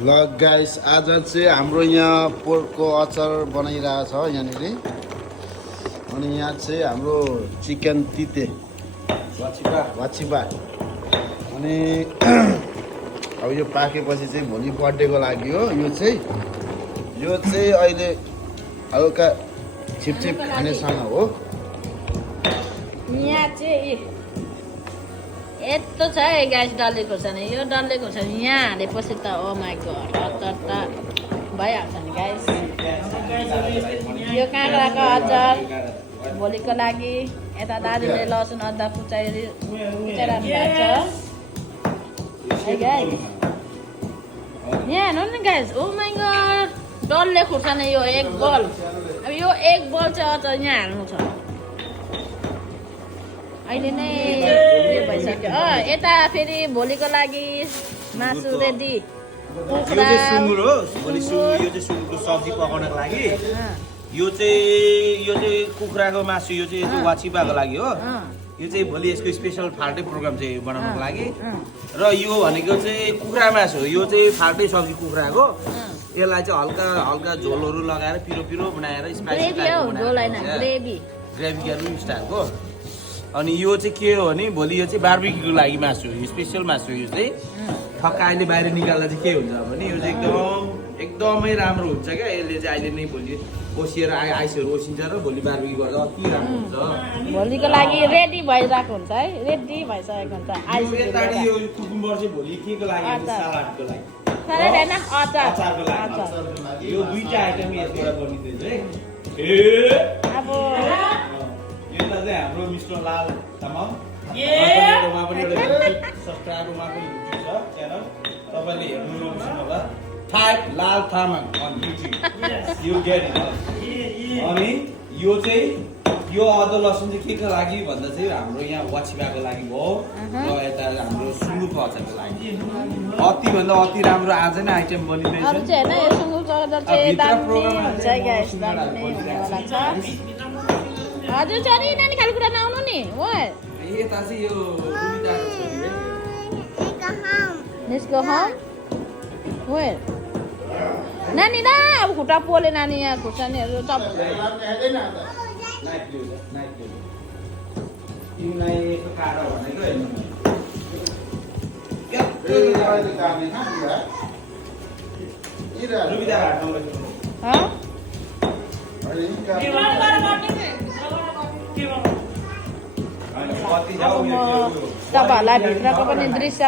ल गाइस आज चाहिँ हाम्रो यहाँ पोर्कको अचार बनाइरहेको छ यहाँनिर। अनि यहाँ चाहिँ हाम्रो चिकन तिते वाचिपा। अनि अब यो पाकेपछि चाहिँ भोलि बर्थडेको लागि हो। यो चाहिँ अहिले हल्का छिपछिप खानेसँग हो। यहाँ चाहिँ यस्तो छ है गाइस, डल्ले खोर्सानी। यो डल्ले खोर्सानी यहाँ हालेपछि त ओ माई गॉड अचार त भइहाल्छ नि गाइस। यो काँक्राको अचार भोलिको लागि। यता दाजुले लसुन अदुवा कुचाइराख्नु भएको छ। यहाँ हेर्नु नि गाइस, ओ माई गॉड डल्ले खोर्सानी। यो एक बल, अब यो एक बल चाहिँ अचार यहाँ हाल्नु छ। अहिले नै यो भइसक्यो। यता फेरि भोलिको लागि मासु रेडी। कुखुरा सुँगुर हो। भोलि सुँगुर, यो चाहिँ सुँगुरको सब्जी पकाउनको लागि। यो चाहिँ कुखुराको मासु। यो चाहिँ वाचिपाको लागि हो। यो चाहिँ भोलि यसको स्पेसल फाल्टै प्रोग्राम चाहिँ बनाउनको लागि। र यो भनेको चाहिँ कुखुरा मासु हो। यो चाहिँ फाल्टै सब्जी कुखुराको। यसलाई चाहिँ हल्का हल्का झोलहरू लगाएर पिरो बनाएर स्पाइसी ग्रेभी स्टाइलको। अनि यो चाहिँ के हो भने भोलि यो चाहिँ बार्बिक्यूको लागि मासु हो। यो स्पेसल मासु हो। यो चाहिँ ठक्क अहिले बाहिर निकाल्दा चाहिँ के हुन्छ भने यो चाहिँ एकदमै राम्रो हुन्छ क्या। यसले चाहिँ अहिले नै भोलि ओसिएर आइसहरू ओसिन्छ र भोलि बार्बिक्यू गर्दा अति राम्रो हुन्छ। भोलिको लागि रेडी भइरहेको हुन्छ है। रेडी भइसकेको हुन्छ। यो कुकुम्बर चाहिँ भोलि केको लागि? सलाडको लागि। सलाड हैन, अचारको लागि। यो दुईटा आइटम यसबाट बनिँदैछ है। अब यसमा चाहिँ हाम्रो मिस्टर लाल तामाङ उहाँ पनि एउटा सब्सक्राइबरमा पनि युट्युब छ च्यानल, तपाईँले हेर्नु नबिर्सनु होला। Type Lal Tamang on YouTube, you get it. अनि यो चाहिँ यो अदुवा लसुन चाहिँ के लागि भन्दा चाहिँ हाम्रो यहाँ वाचिपाको लागि भयो र यता हाम्रो सुँगुरको अचारको लागि। अतिभन्दा अति राम्रो आज नै आइटम बनिँदैछ। अरु चाहिँ हैन, यो सुँगुरको अचार चाहिँ दामी हुन्छ गाइस, दामी नै हुनेवाला छ। हजुर छोरी नानी खानेकुरा नआउनु नि। यता चाहिँ यो रुबिदाको छोरी है। यसको हम वेयर नानी दा अब खुट्टा पोले नानी। यहाँ खुर्सानीहरू सब तिमीलाई यस्तो काँडा भनेको हेर्नु रुबिदा तपाईँहरूलाई भित्रको पनि दृश्य